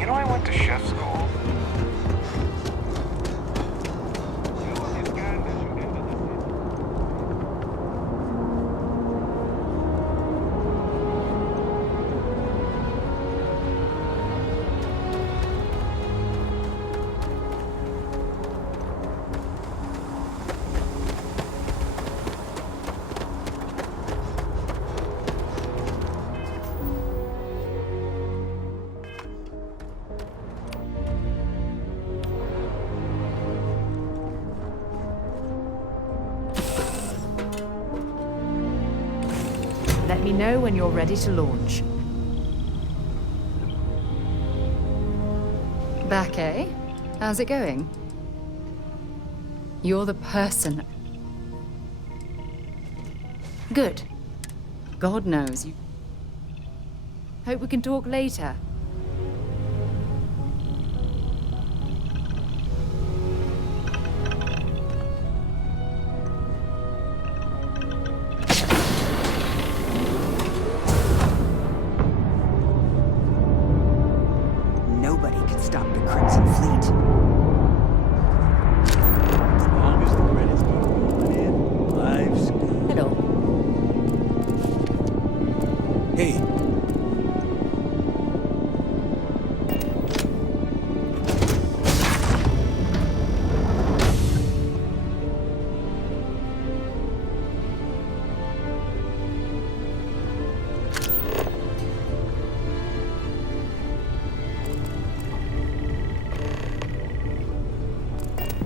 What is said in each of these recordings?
You know I went to chef school. Let me know when you're ready to launch. Back, eh? How's it going? You're the person. Good. God knows you. Hope we can talk later. Nobody can stop the Crimson Fleet. As long as the credits keep rolling in, life's good. Hello. Hey,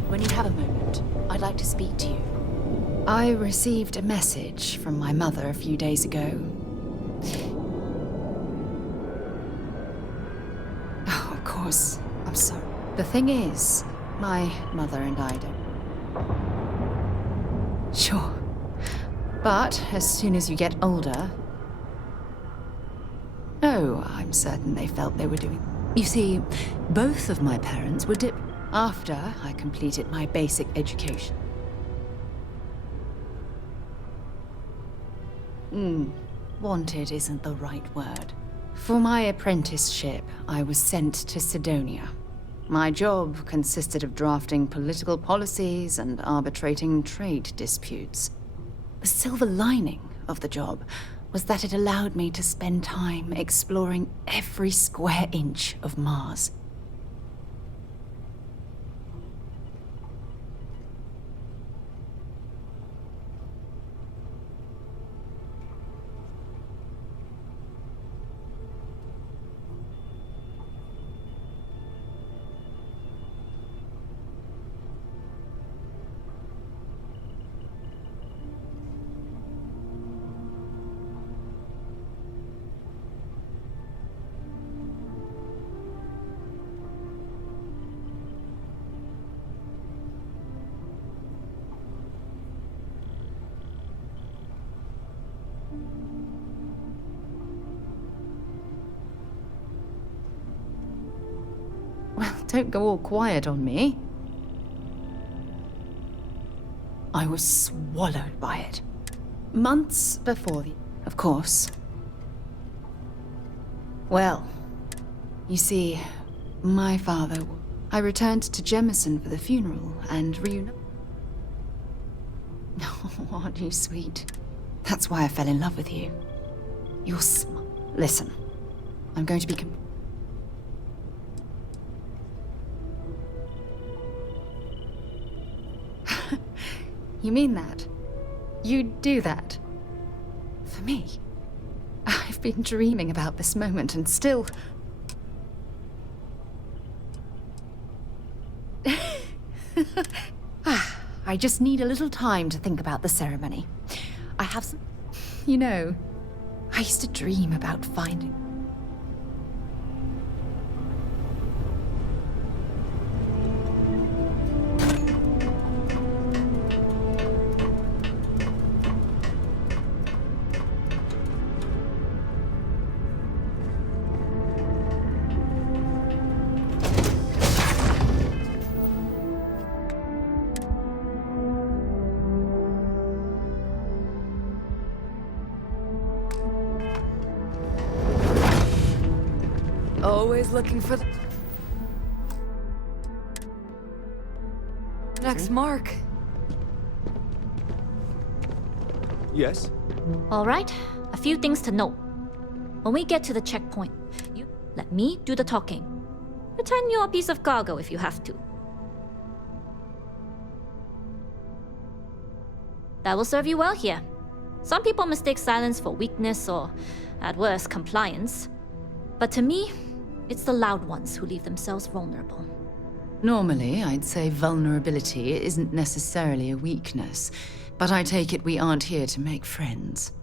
When you have a moment, I'd like to speak to you. I received a message from my mother a few days ago. Oh, of course. I'm sorry. The thing is, my mother and I don't... Sure. But as soon as you get older... Oh, I'm certain they felt they were doing... You see, both of my parents were after I completed my basic education. Wanted isn't the right word. For my apprenticeship, I was sent to Cydonia. My job consisted of drafting political policies and arbitrating trade disputes. The silver lining of the job was that it allowed me to spend time exploring every square inch of Mars. Well, don't go all quiet on me. I was swallowed by it. Months before of course. Well, you see, my father... I returned to Jemison for the funeral and Oh, aren't you sweet? That's why I fell in love with you. You're smart. Listen, I'm going to be... You mean that? You'd do that? For me? I've been dreaming about this moment and still... I just need a little time to think about the ceremony. I have some... You know, I used to dream about finding... Always looking for the next mark. Yes? All right, a few things to note. When we get to the checkpoint, you let me do the talking. Pretend you're a piece of cargo if you have to. That will serve you well here. Some people mistake silence for weakness or, at worst, compliance. But to me, it's the loud ones who leave themselves vulnerable. Normally, I'd say vulnerability isn't necessarily a weakness, but I take it we aren't here to make friends.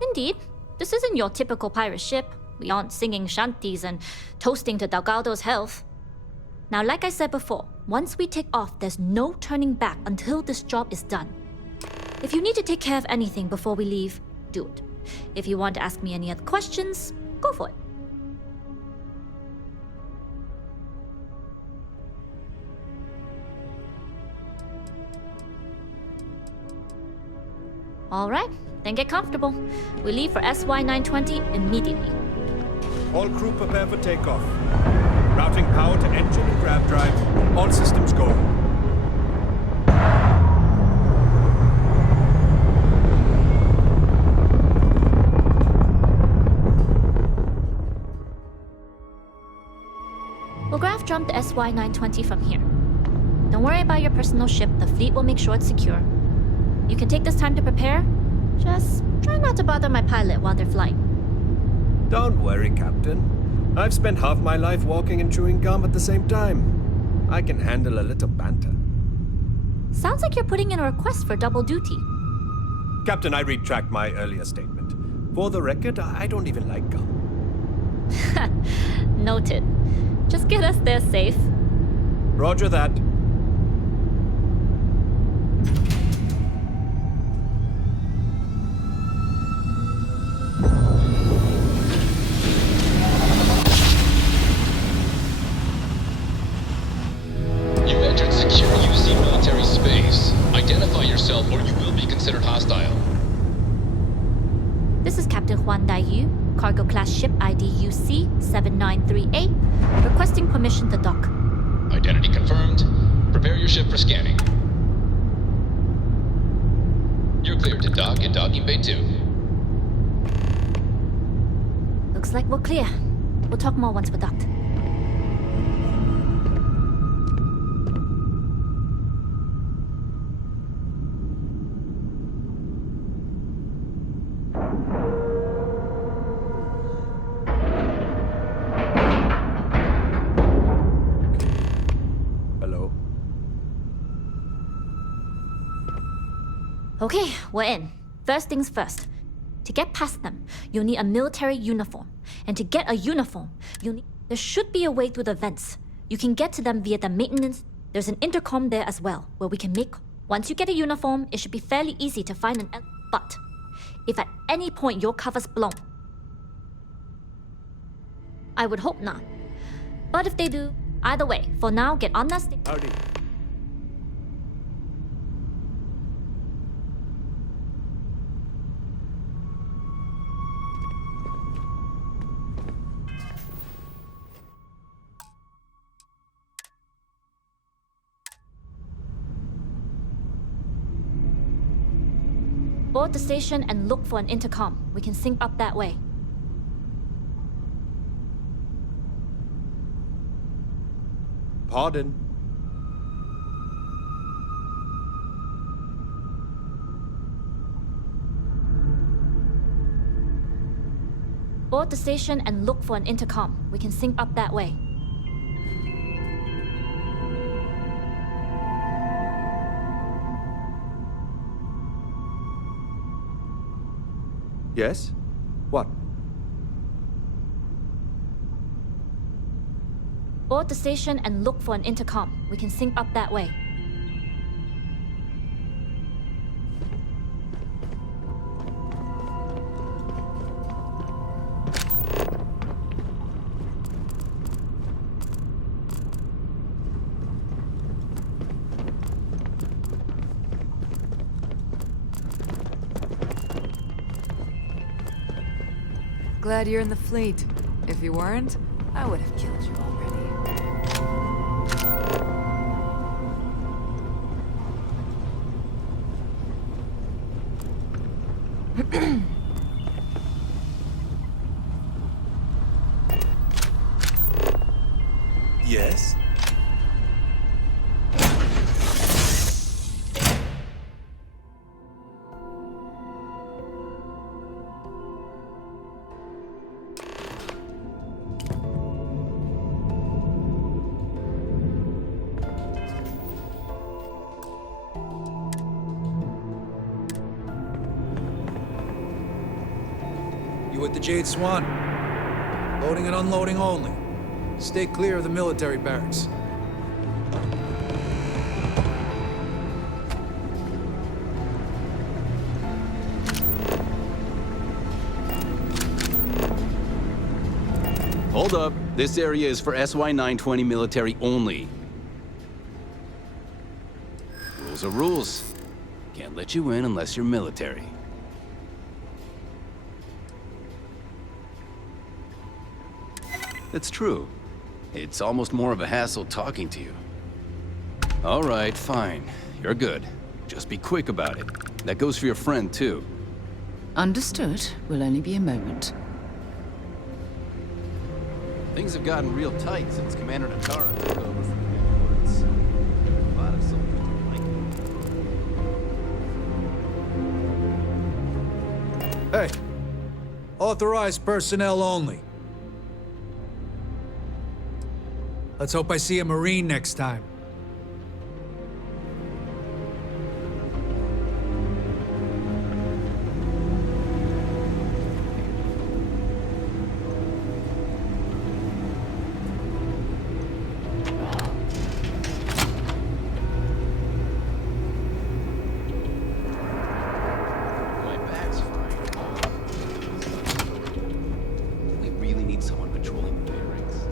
Indeed, this isn't your typical pirate ship. We aren't singing shanties and toasting to Delgado's health. Now, like I said before, once we take off, there's no turning back until this job is done. If you need to take care of anything before we leave, do it. If you want to ask me any other questions, go for it. Alright, then get comfortable. We leave for SY-920 immediately. All crew prepare for takeoff. Routing power to engine and grav drive. All systems go. We'll grav jump the SY-920 from here. Don't worry about your personal ship. The fleet will make sure it's secure. You can take this time to prepare. Just try not to bother my pilot while they're flying. Don't worry, Captain. I've spent half my life walking and chewing gum at the same time. I can handle a little banter. Sounds like you're putting in a request for double duty. Captain, I retract my earlier statement. For the record, I don't even like gum. Noted. Just get us there safe. Roger that. You entered secure UC military space. Identify yourself or you will be considered hostile. This is Captain Huan Daiyu, cargo class ship ID UC-7938, requesting permission to dock. Identity confirmed. Prepare your ship for scanning. You're cleared to dock in docking bay 2. Looks like we're clear. We'll talk more once we're docked. Hello? Okay, we're in. First things first. To get past them, you'll need a military uniform. And to get a uniform, there should be a way through the vents. You can get to them via the maintenance. There's an intercom there as well, where we can make... Once you get a uniform, it should be fairly easy to find an... But, if at any point your cover's blown... I would hope not. But if they do, either way, for now, get on that station. Howdy. Board the station and look for an intercom. We can sync up that way. Pardon? Board the station and look for an intercom. We can sync up that way. Yes? What? Board the station and look for an intercom. We can sync up that way. Glad you're in the fleet. If you weren't, I would have killed you already. Yes? You with the Jade Swan? Loading and unloading only. Stay clear of the military barracks. Hold up. This area is for SY-920 military only. Rules are rules. Can't let you in unless you're military. That's true. It's almost more of a hassle talking to you. All right, fine. You're good. Just be quick about it. That goes for your friend, too. Understood. Will only be a moment. Things have gotten real tight since Commander Natara took over from the headquarters. A lot of soldiers don't like it. Hey! Authorized personnel only. Let's hope I see a Marine next time. My back's fine. We really need someone patrolling the barracks.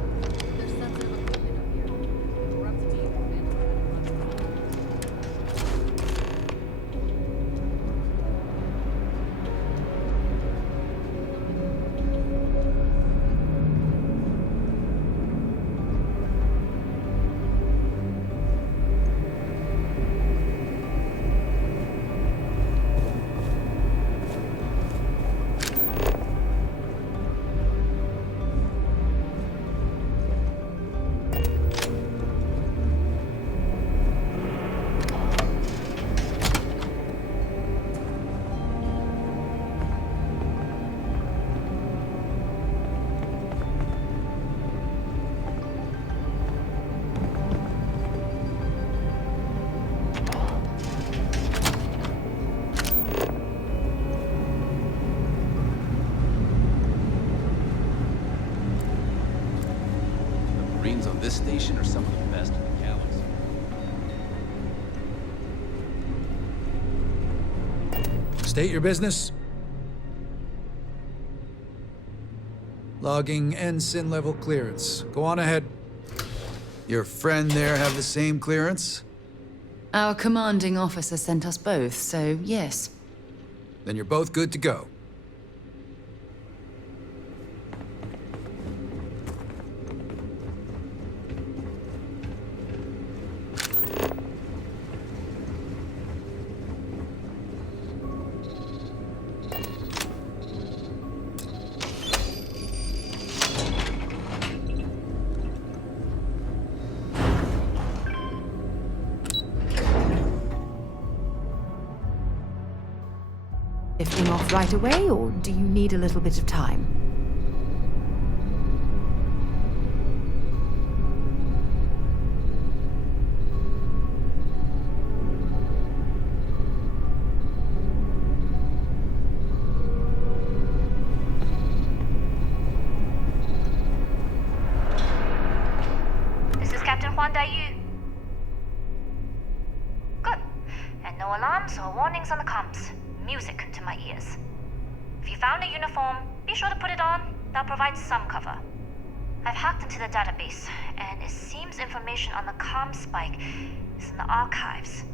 The Marines on this station are some of the best in the galaxy. State your business. Logging ensign level clearance. Go on ahead. Your friend there have the same clearance? Our commanding officer sent us both, so yes. Then you're both good to go. Lifting off right away, or do you need a little bit of time? This is Captain Huan Daiyu. Good. And no alarms or warnings on the comms. Music to my ears. If you found a uniform, be sure to put it on. That'll provide some cover. I've hacked into the database, and it seems information on the comm spike is in the archives.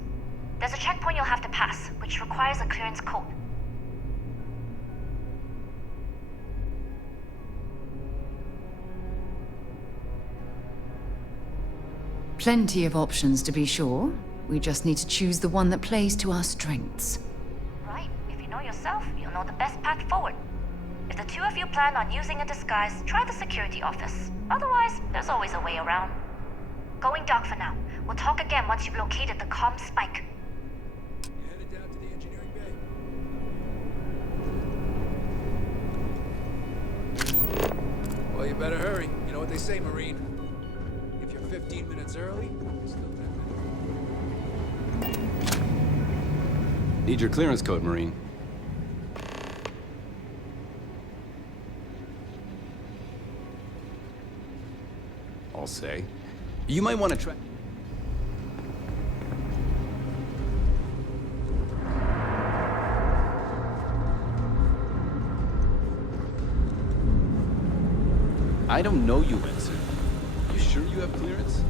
There's a checkpoint you'll have to pass, which requires a clearance code. Plenty of options, to be sure. We just need to choose the one that plays to our strengths. Right, if you know yourself, you'll know the best path forward. If the two of you plan on using a disguise, try the security office. Otherwise, there's always a way around. Going dark for now. We'll talk again once you've located the comm spike. Headed down to the engineering bay. Well, you better hurry. You know what they say, Marine. If you're 15 minutes early, you're still 10 minutes. Need your clearance code, Marine. I'll say. You might want to try... I don't know you, Ensign. You sure you have clearance?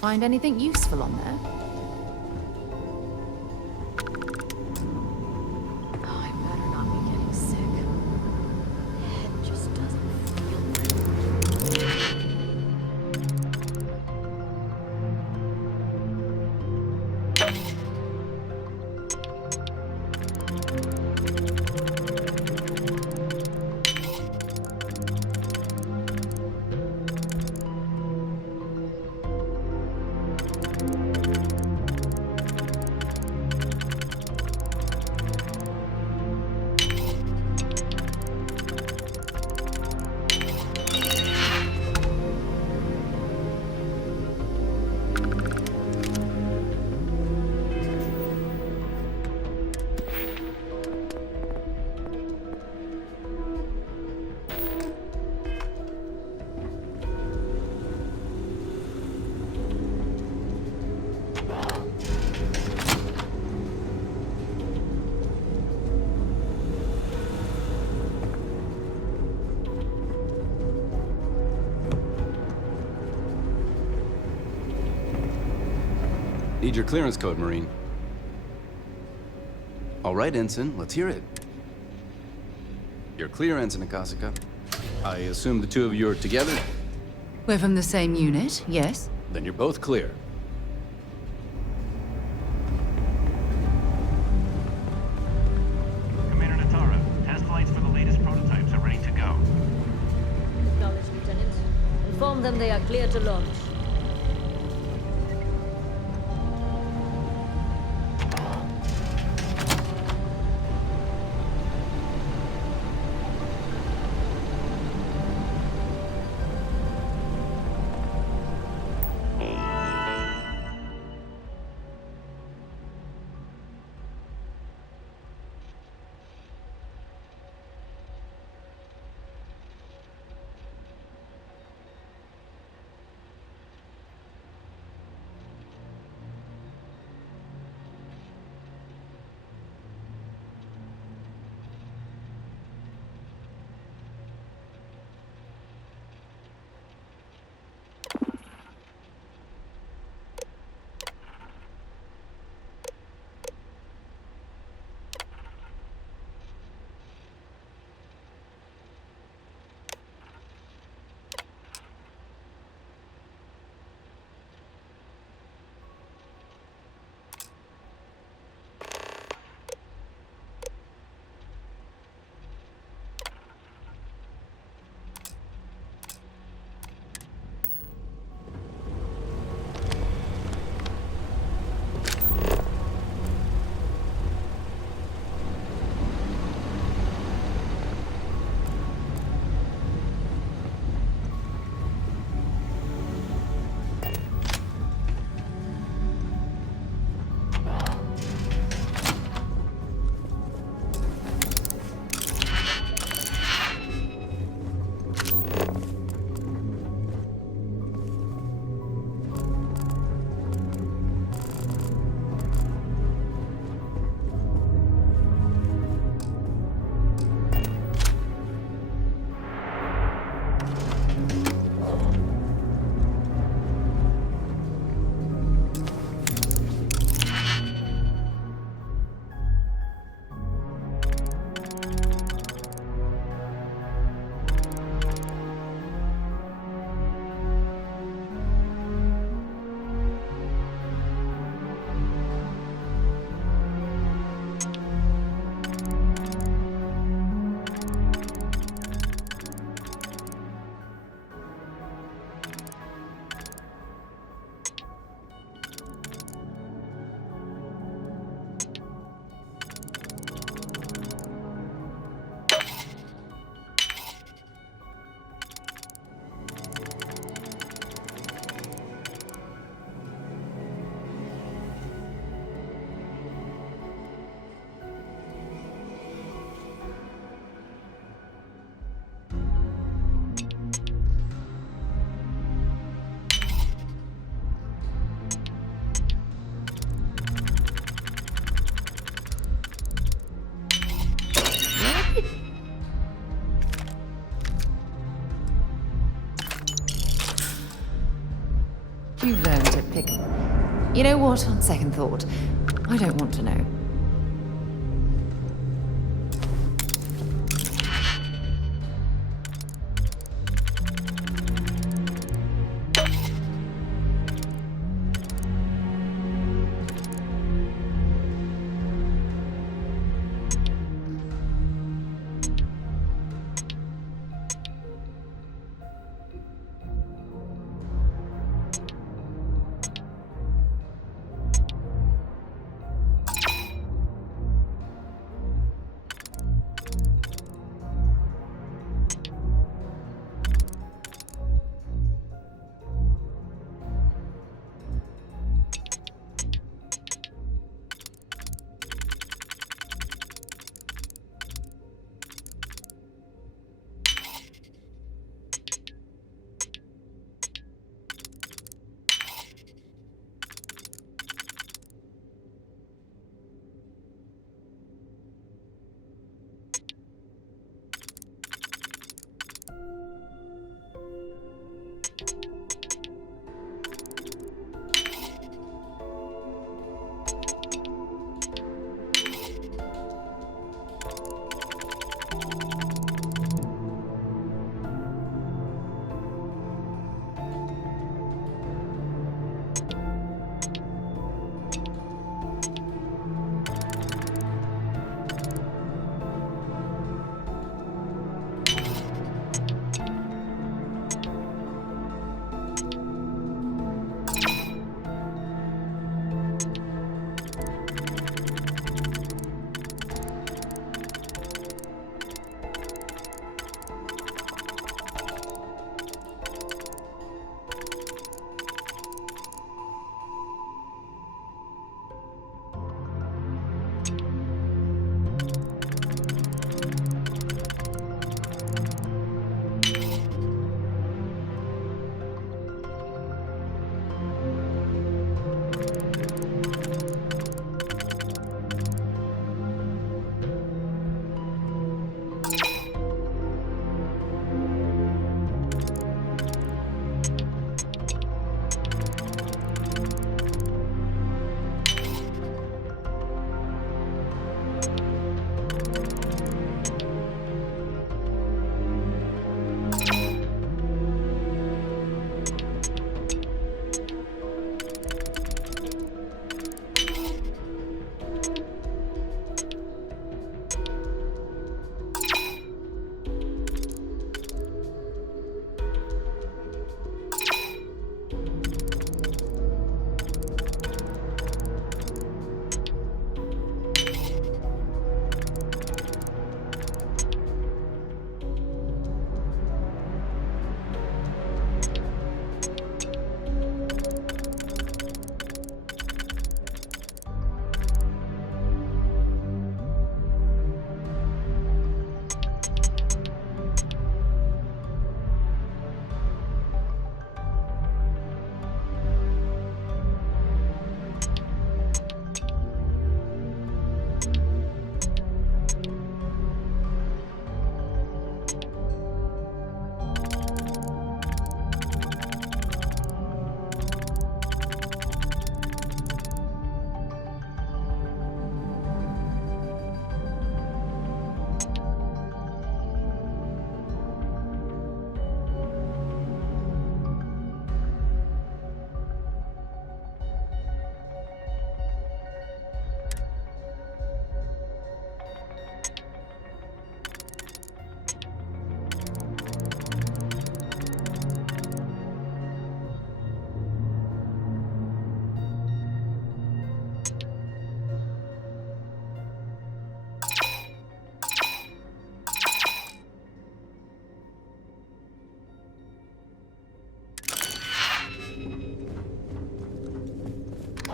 Find anything useful on there? Oh, I better not be getting sick. Head just doesn't feel Need your clearance code, Marine. All right, Ensign, let's hear it. You're clear, Ensign Akasaka. I assume the two of you are together? We're from the same unit, yes? Then you're both clear. Commander Natara, test flights for the latest prototypes are ready to go. Acknowledged, Lieutenant. Inform them they are clear to launch. to pick... You know what, on second thought, I don't want to know.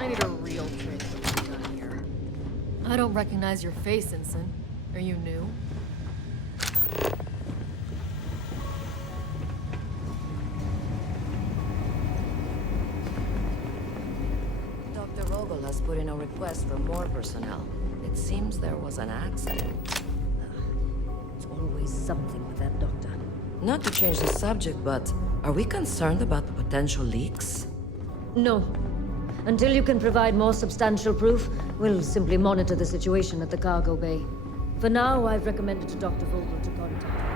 I need a real training done here. I don't recognize your face, Ensign. Are you new? Dr. Vogel has put in a request for more personnel. It seems there was an accident. There's always something with that doctor. Not to change the subject, but are we concerned about the potential leaks? No. Until you can provide more substantial proof, we'll simply monitor the situation at the cargo bay. For now, I've recommended to Dr. Vogel to contact.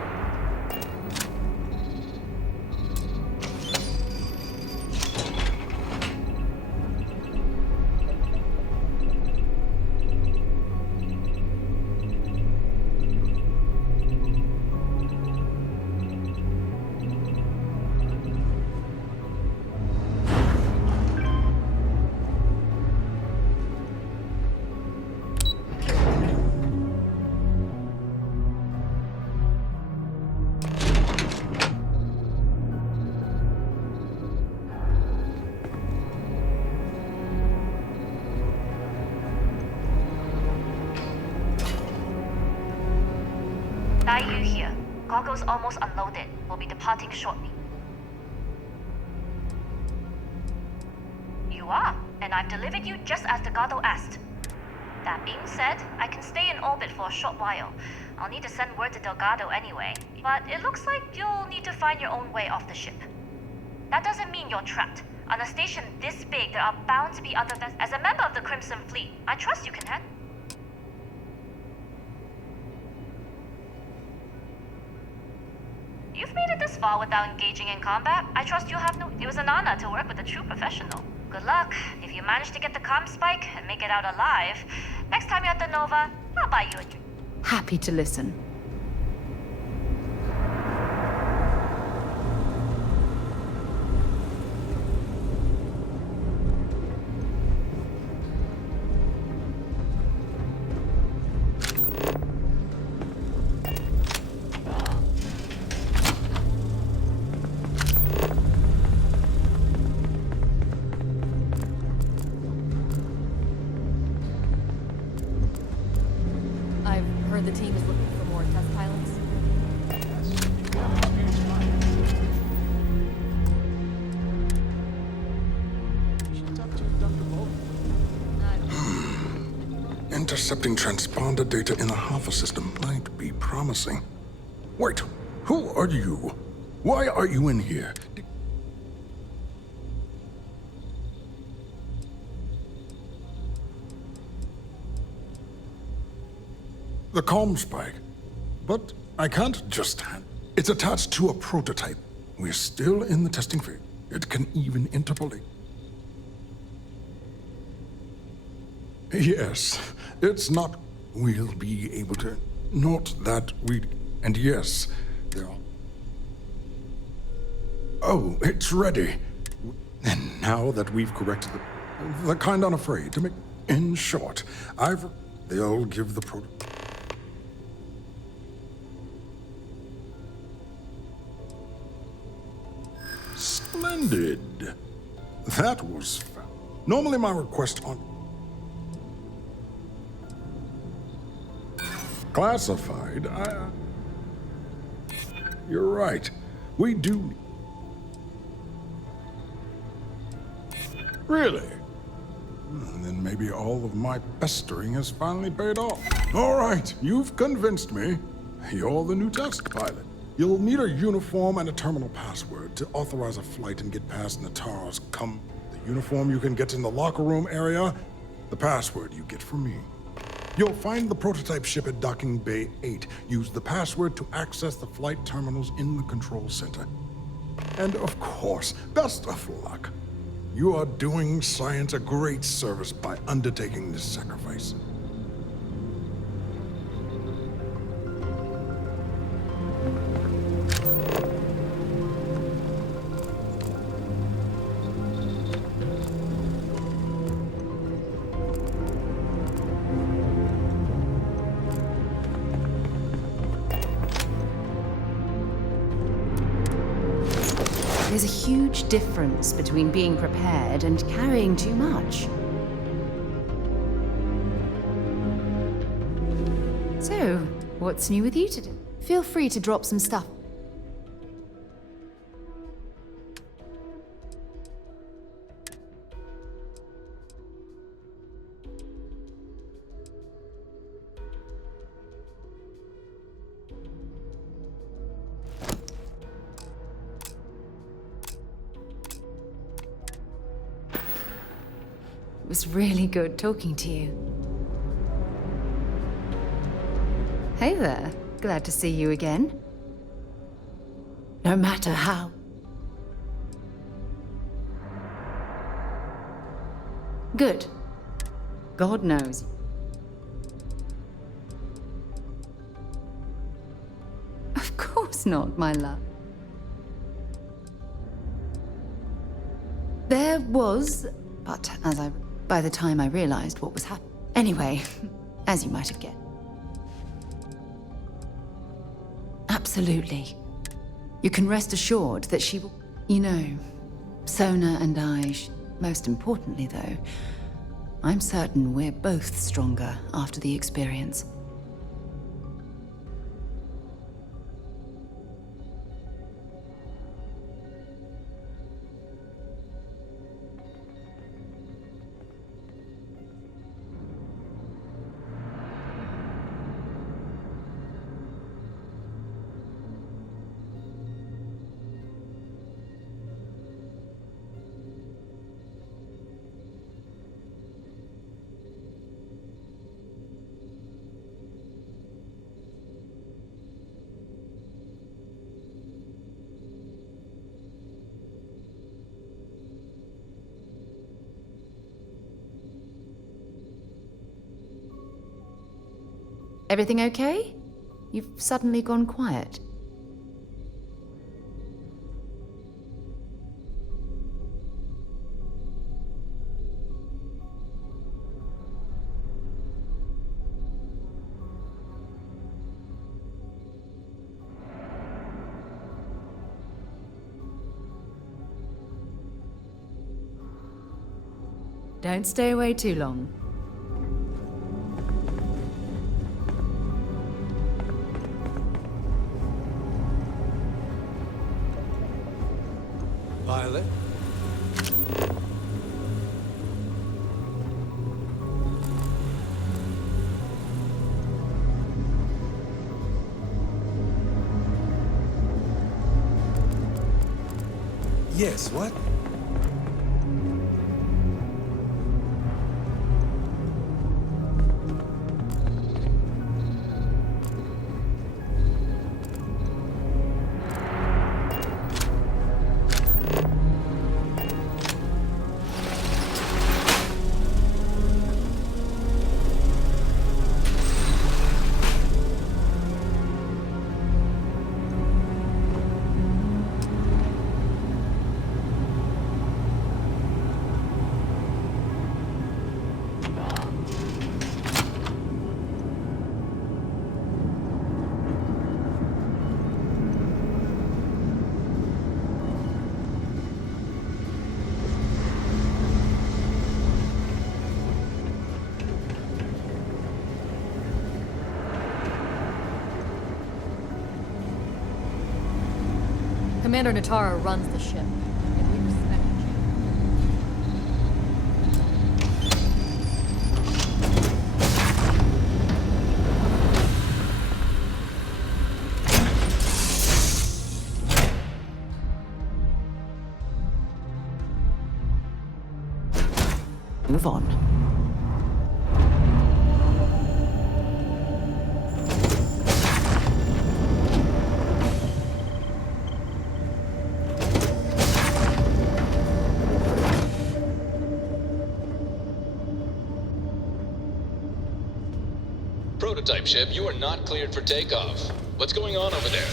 Dai Yu here. Cargo's almost unloaded. We'll be departing shortly. You are, and I've delivered you just as Delgado asked. That being said, I can stay in orbit for a short while. I'll need to send word to Delgado anyway, but it looks like you'll need to find your own way off the ship. That doesn't mean you're trapped. On a station this big, there are bound to be other vessels. As a member of the Crimson Fleet, I trust you can handle. You've made it this far without engaging in combat. I trust you'll have no... It was an honor to work with a true professional. Good luck. If you manage to get the comm spike and make it out alive, next time you're at the Nova, I'll buy you a drink. Happy to listen. The team is looking for more test pilots. Intercepting transponder data in the Alpha system might be promising. Wait, who are you? Why are you in here? The comm spike. But I can't just It's attached to a prototype. We're still in the testing phase. It can even interpolate. Yes, it's not... We'll be able to... Not that we... And yes, there are... Oh, it's ready. And now that we've corrected the kind unafraid to make... In short, They'll give the prototype... Splendid. That was normally my request on... Classified, You're right. We do... Really? Then maybe all of my pestering has finally paid off. All right, you've convinced me. You're the new test pilot. You'll need a uniform and a terminal password to authorize a flight and get past Natara's The uniform you can get in the locker room area, the password you get from me. You'll find the prototype ship at Docking Bay 8. Use the password to access the flight terminals in the control center. And of course, best of luck. You are doing science a great service by undertaking this sacrifice. There's a huge difference between being prepared and carrying too much. So, what's new with you today? Feel free to drop some stuff. It was really good talking to you. Hey there. Glad to see you again. No matter how. Good. God knows. Of course not, my love. There was, but by the time I realized what was happening. Anyway, as you might have guessed. Absolutely. You can rest assured that she will. You know, Sona and I, most importantly though, I'm certain we're both stronger after the experience. Everything okay? You've suddenly gone quiet. Don't stay away too long. Pilot? Yes, what? Commander Natara runs the ship, and we respect you. Move on. Prototype ship, you are not cleared for takeoff. What's going on over there?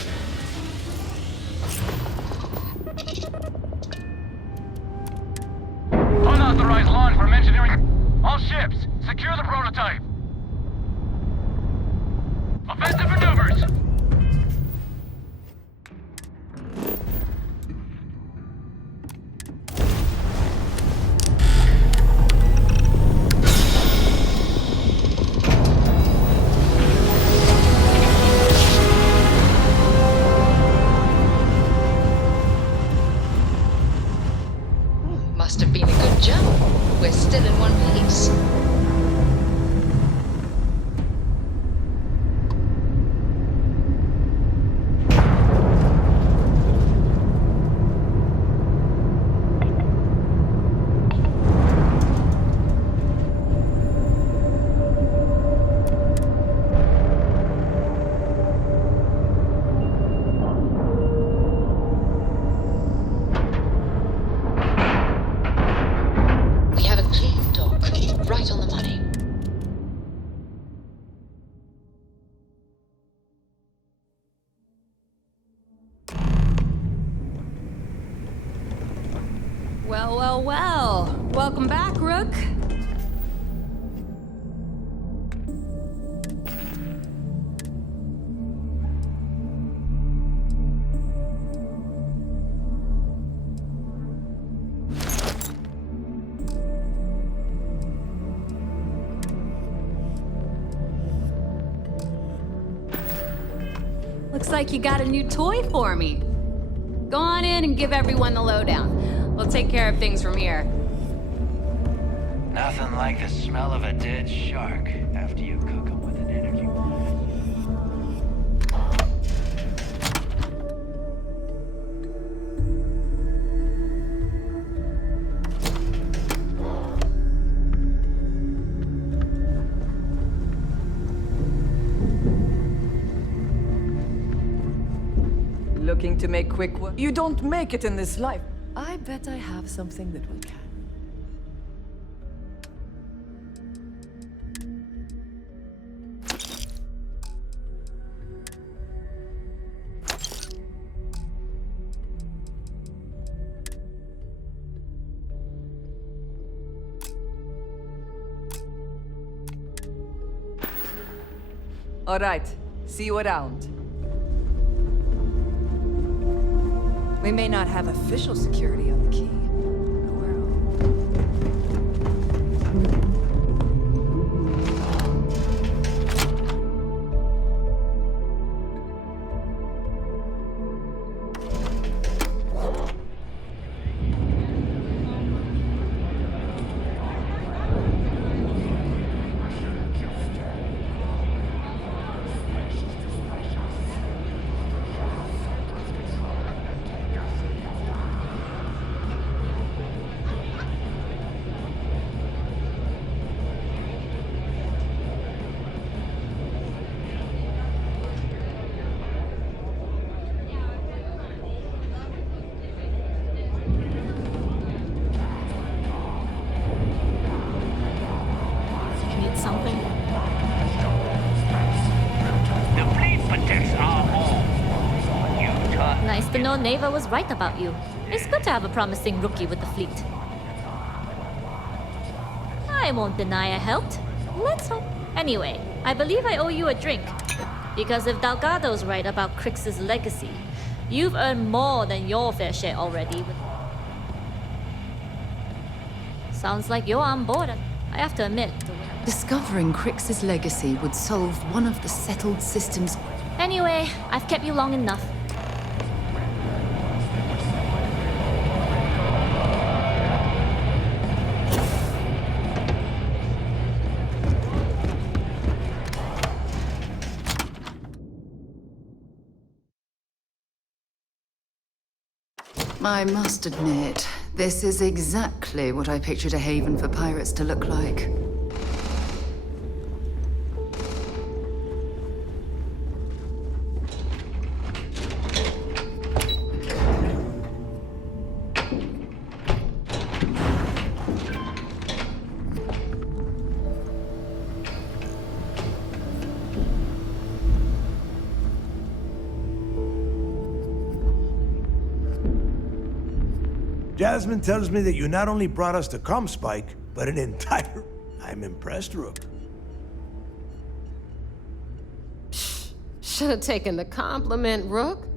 Unauthorized launch from engineering. All ships, secure the prototype. Offensive maneuvers. Must have been a good jump. We're still in one piece. Welcome back, Rook. Looks like you got a new toy for me. Go on in and give everyone the lowdown. We'll take care of things from here. Nothing like the smell of a dead shark after you cook them with an energy blast. Looking to make quick work? You don't make it in this life. I bet I have something that will can. All right, see you around. We may not have official security on the key. Something. The fleet protects our home. You taught Nice to know Neva was right about you. It's good to have a promising rookie with the fleet. I won't deny I helped. Let's hope. Anyway, I believe I owe you a drink. Because if Delgado's right about Crix's legacy, you've earned more than your fair share already. Sounds like you're on board. I have to admit. Discovering Crix's legacy would solve one of the settled systems. Anyway, I've kept you long enough. I must admit, this is exactly what I pictured a haven for pirates to look like. Jasmine tells me that you not only brought us the ComSpike, but an entire... I'm impressed, Rook. Should have taken the compliment, Rook.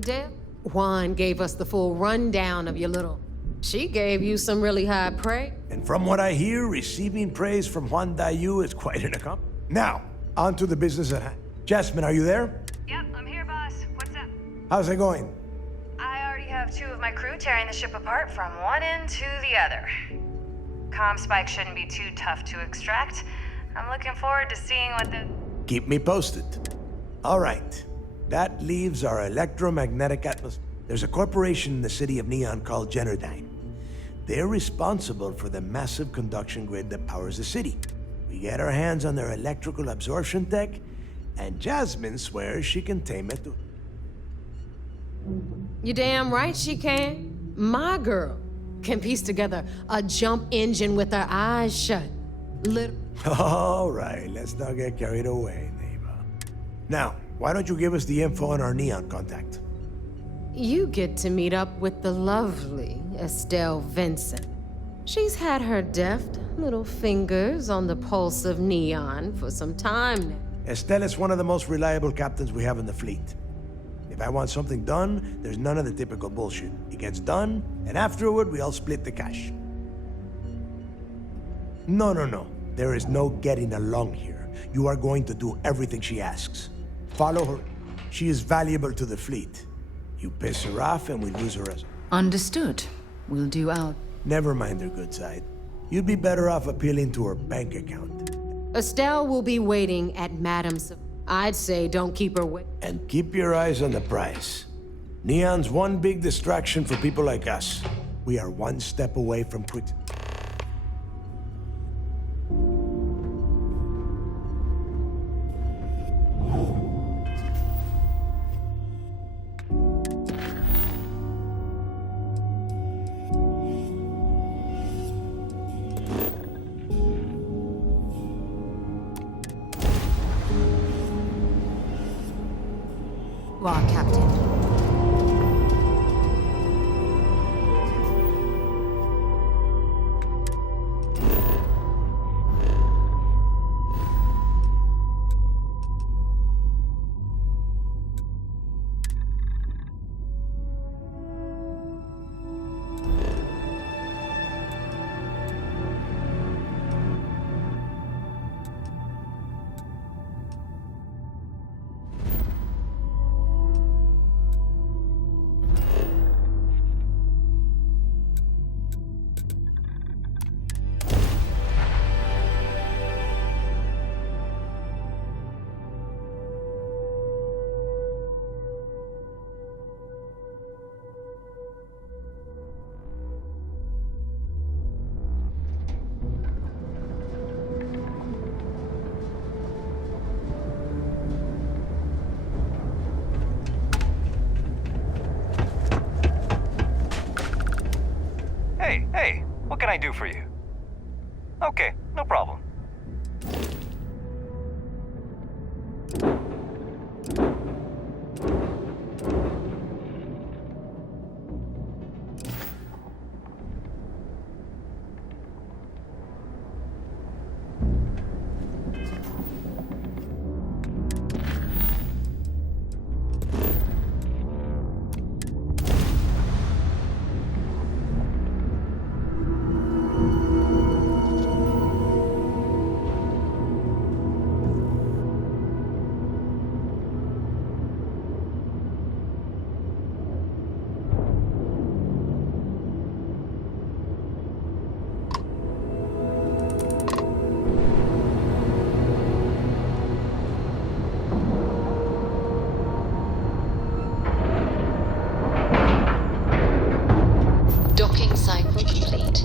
Dale, Juan gave us the full rundown of your little... She gave you some really high praise. And from what I hear, receiving praise from Juan Dayu is quite an accomplishment. Now, on to the business at hand. Jasmine, are you there? Yep, I'm here, boss. What's up? How's it going? I already have 2 of my crew tearing the ship apart from one end to the other. ComSpike shouldn't be too tough to extract. I'm looking forward to seeing what the... Keep me posted. All right. That leaves our electromagnetic atmosphere. There's a corporation in the city of Neon called Generdyne. They're responsible for the massive conduction grid that powers the city. We get our hands on their electrical absorption tech, and Jasmine swears she can tame it. You damn right she can. My girl can piece together a jump engine with her eyes shut. All right, let's not get carried away, Neva. Now, why don't you give us the info on our Neon contact? You get to meet up with the lovely Estelle Vincent. She's had her deft little fingers on the pulse of Neon for some time now. Estelle is one of the most reliable captains we have in the fleet. If I want something done, there's none of the typical bullshit. It gets done, and afterward we all split the cash. No. There is no getting along here. You are going to do everything she asks. Follow her. She is valuable to the fleet. You piss her off and we lose her as... Understood. We'll do our... Never mind her good side. You'd be better off appealing to her bank account. Estelle will be waiting at Madam's... I'd say don't keep her wait. And keep your eyes on the prize. Neon's one big distraction for people like us. We are one step away from quick... Our captain. Hey, what can I do for you? Okay, no problem. Docking cycle complete.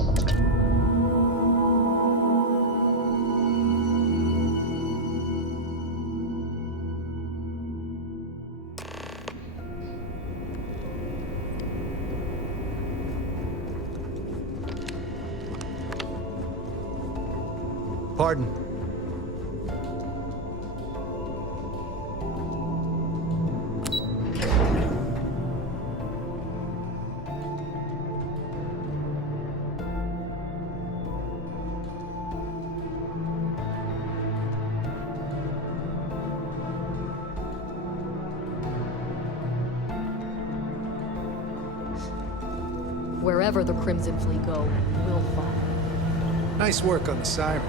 Pardon. Wherever the Crimson Fleet go, we'll follow. Nice work on the siren.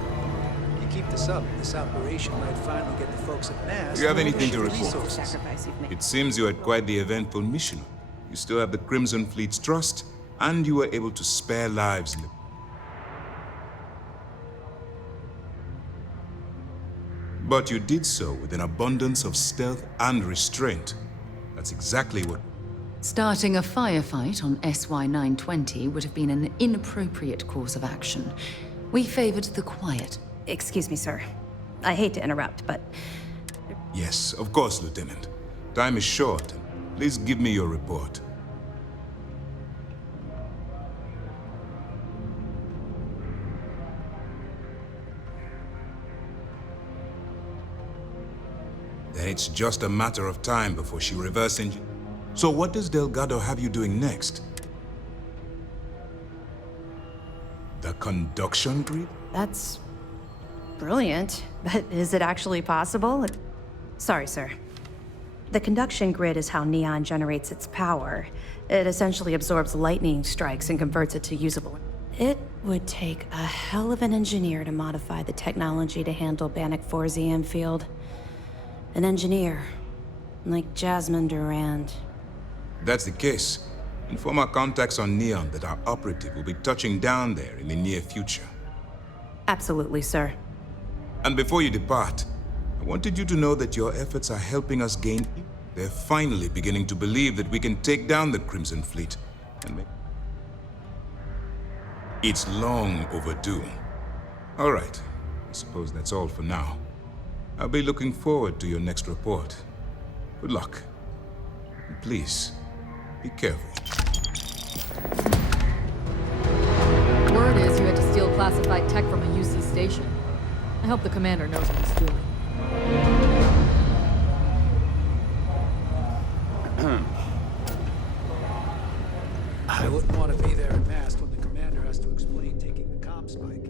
You keep this up, this operation might finally get the folks at NAS. Do you have anything to report? Resources. It seems you had quite the eventful mission. You still have the Crimson Fleet's trust, and you were able to spare lives in the... But you did so with an abundance of stealth and restraint. That's exactly what... Starting a firefight on SY-920 would have been an inappropriate course of action. We favored the quiet. Excuse me, sir. I hate to interrupt, but... Yes, of course, Lieutenant. Time is short. Please give me your report. Then it's just a matter of time before she reverse engineers. So what does Delgado have you doing next? The conduction grid? That's brilliant, but is it actually possible? Sorry, sir. The conduction grid is how Neon generates its power. It essentially absorbs lightning strikes and converts it to usable. It would take a hell of an engineer to modify the technology to handle Bannock 4's EM field. An engineer, like Jasmine Durand. If that's the case, inform our contacts on Neon that our operative will be touching down there in the near future. Absolutely, sir. And before you depart, I wanted you to know that your efforts are helping us gain. They're finally beginning to believe that we can take down the Crimson Fleet and make. It's long overdue. All right, I suppose that's all for now. I'll be looking forward to your next report. Good luck. And please, be careful. Word is you had to steal classified tech from a UC station. I hope the commander knows what he's doing. I wouldn't want to be there in mass when the commander has to explain taking the comm spike.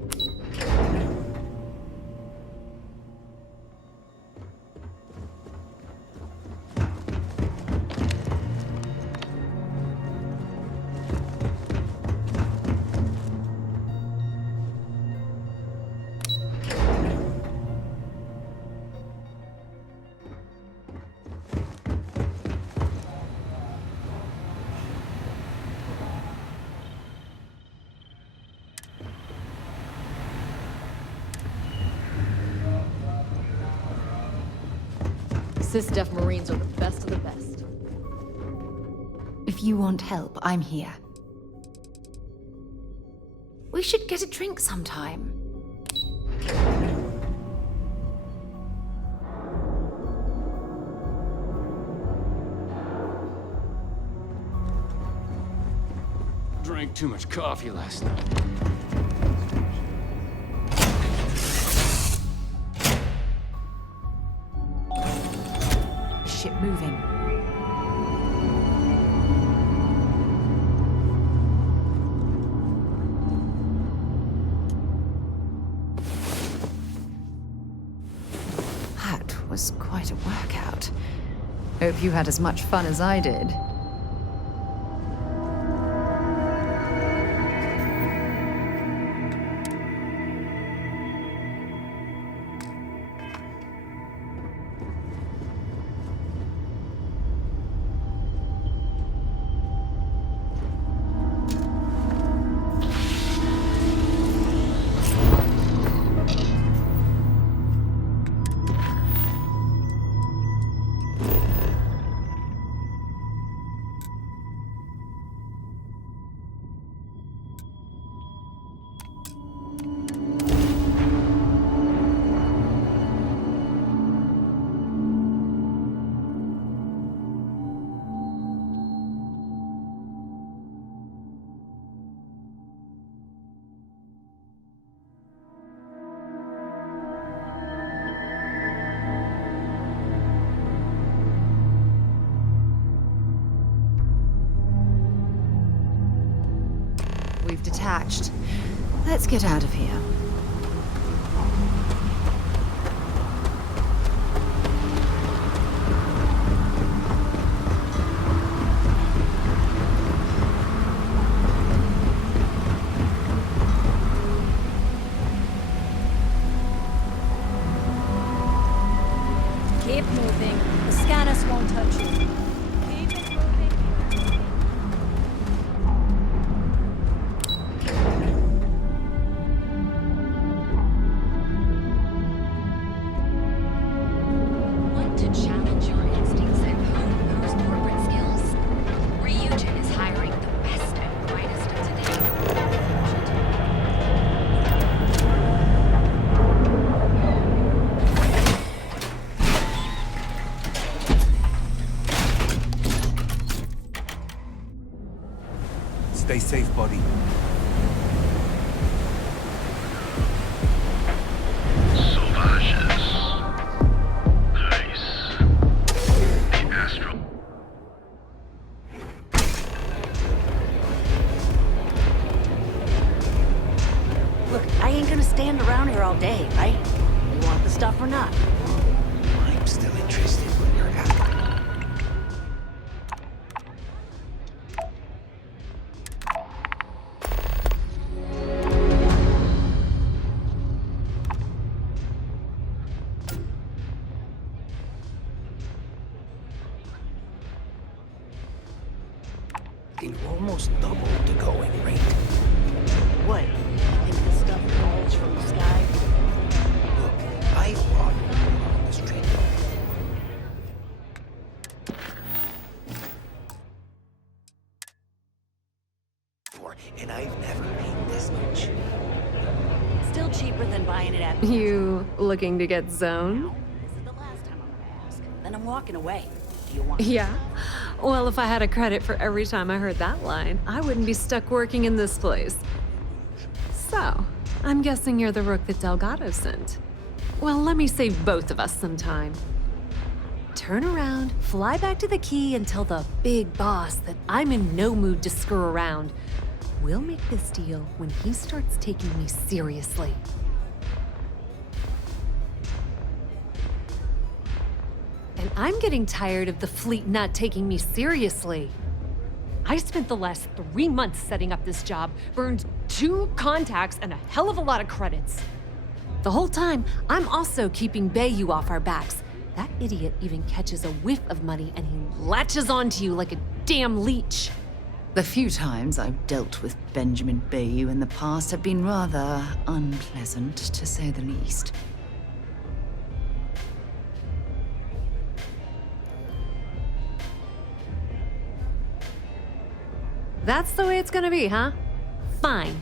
Sysdef Marines are the best of the best. If you want help, I'm here. We should get a drink sometime. Drank too much coffee last night. Ship moving. That was quite a workout. Hope you had as much fun as I did. We've detached. Let's get out of here. Keep moving. The scanners won't touch you. Keep it moving. Want to challenge your instincts and hone those corporate skills? Ryujin is hiring the best and brightest of today. all day, right? You want the stuff or not? I'm still interested when you're out. You almost doubled the going rate. What? You think this stuff falls from the sky? Look, I brought you on this trip. And I've never paid this much. Still cheaper than buying it at... You looking to get zoned? This is the last time I'm gonna ask. Then I'm walking away. Do you want... Yeah. Well, if I had a credit for every time I heard that line, I wouldn't be stuck working in this place. So, I'm guessing you're the rook that Delgado sent. Well, let me save both of us some time. Turn around, fly back to the key, and tell the big boss that I'm in no mood to screw around. We'll make this deal when he starts taking me seriously. And I'm getting tired of the fleet not taking me seriously. I spent the last 3 months setting up this job, burned 2 contacts and a hell of a lot of credits. The whole time, I'm also keeping Bayou off our backs. That idiot even catches a whiff of money and he latches onto you like a damn leech. The few times I've dealt with Benjamin Bayou in the past have been rather unpleasant, to say the least. That's the way it's gonna be, huh? Fine.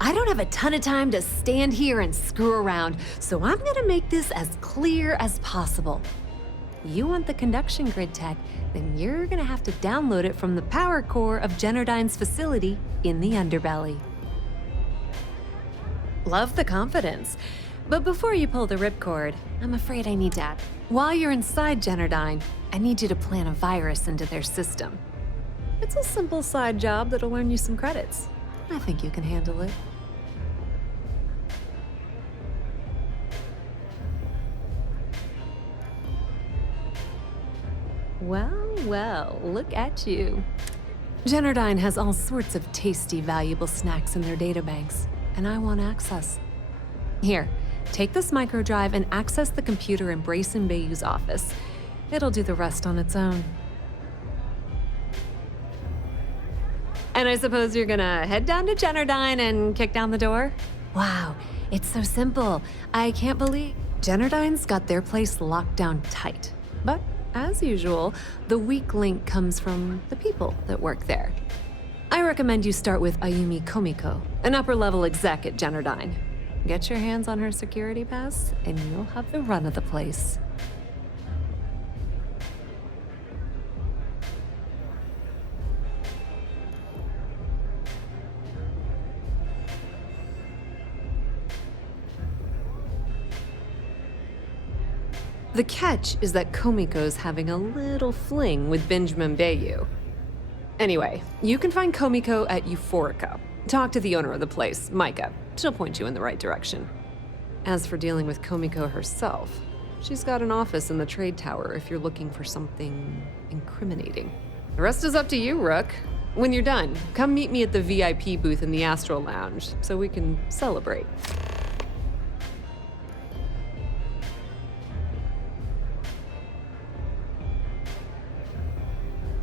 I don't have a ton of time to stand here and screw around, so I'm gonna make this as clear as possible. You want the conduction grid tech, then you're gonna have to download it from the power core of Generdyne's facility in the underbelly. Love the confidence. But before you pull the ripcord, I'm afraid I need to add. While you're inside Generdyne, I need you to plant a virus into their system. It's a simple side job that'll earn you some credits. I think you can handle it. Well, well, look at you. Generdyne has all sorts of tasty, valuable snacks in their databanks, and I want access. Here, take this microdrive and access the computer in Brayson Bayou's office. It'll do the rest on its own. And I suppose you're gonna head down to Generdyne and kick down the door? Wow, it's so simple. I can't believe... Generdyne's got their place locked down tight. But, as usual, the weak link comes from the people that work there. I recommend you start with Ayumi Komiko, an upper-level exec at Generdyne. Get your hands on her security pass, and you'll have the run of the place. The catch is that Komiko's having a little fling with Benjamin Bayou. Anyway, you can find Komiko at Euphorica. Talk to the owner of the place, Micah. She'll point you in the right direction. As for dealing with Komiko herself, she's got an office in the trade tower if you're looking for something incriminating. The rest is up to you, Rook. When you're done, come meet me at the VIP booth in the Astral Lounge so we can celebrate.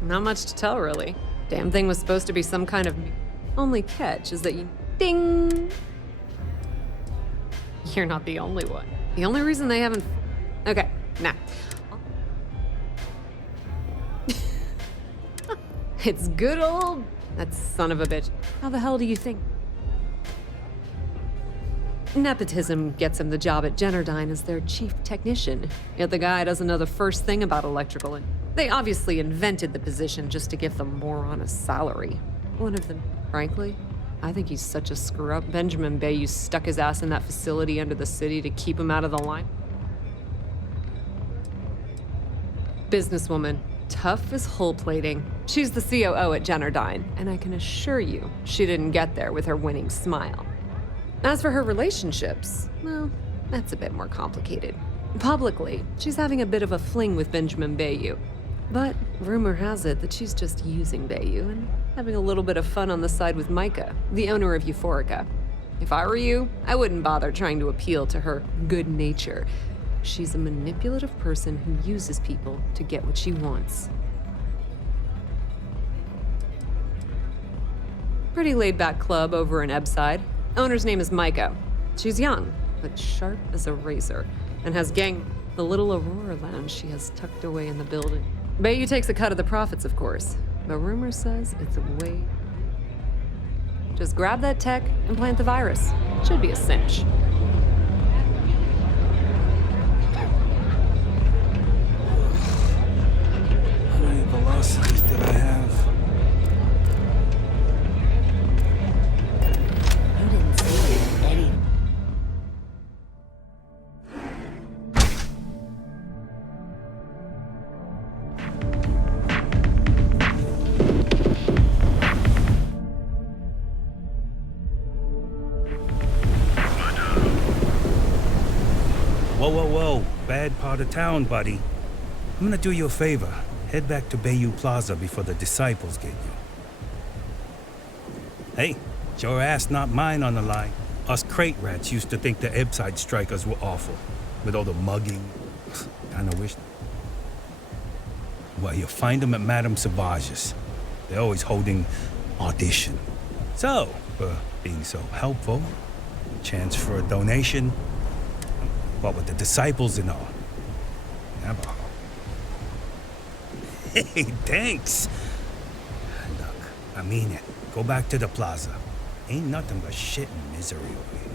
Not much to tell, really. Damn thing was supposed to be some kind of... Only catch is that you... Ding! You're not the only one. The only reason they haven't... Okay, nah. It's good old... That son of a bitch. How the hell do you think? Nepotism gets him the job at Generdyne as their chief technician. Yet the guy doesn't know the first thing about electrical and... They obviously invented the position just to give them more on a salary. One of them, frankly, I think he's such a screw-up. Benjamin Bayou stuck his ass in that facility under the city to keep him out of the line. Businesswoman, tough as hull plating. She's the COO at Generdyne, and I can assure you she didn't get there with her winning smile. As for her relationships, well, that's a bit more complicated. Publicly, she's having a bit of a fling with Benjamin Bayou. But rumor has it that she's just using Bayou and having a little bit of fun on the side with Micah, the owner of Euphorica. If I were you, I wouldn't bother trying to appeal to her good nature. She's a manipulative person who uses people to get what she wants. Pretty laid-back club over in Ebbside. Owner's name is Micah. She's young, but sharp as a razor, and has the little Aurora lounge she has tucked away in the building. Bayou takes a cut of the profits, of course, but rumor says it's way... Just grab that tech and plant the virus. Should be a cinch. How many velocities did I have? You didn't see any. Whoa. Bad part of town, buddy. I'm gonna do you a favor. Head back to Bayou Plaza before the disciples get you. Hey, it's your ass, not mine on the line. Us crate rats used to think the Ebbside strikers were awful. With all the mugging. Kinda wish... Well, you'll find them at Madame Sauvage's. They're always holding audition. So, for being so helpful, chance for a donation. What with the disciples and all. Never. Hey, thanks. Look, I mean it. Go back to the plaza. Ain't nothing but shit and misery over here.